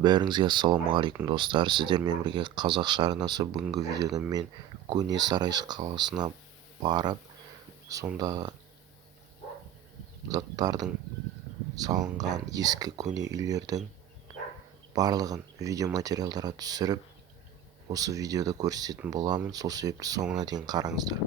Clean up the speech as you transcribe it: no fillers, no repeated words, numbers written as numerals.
Бәріңізге ассалаумағалейкум достар, сіздермен бірге қазақша арнасы. Бүгінгі видеода мен көне Сарайшық қаласына барып, сонда заттардың салынған ескі көне үйлердің барлығын видеоматериалдарға түсіріп, осы видеода көрсететін боламын. Сол себепті соңына дейін қараңыздар.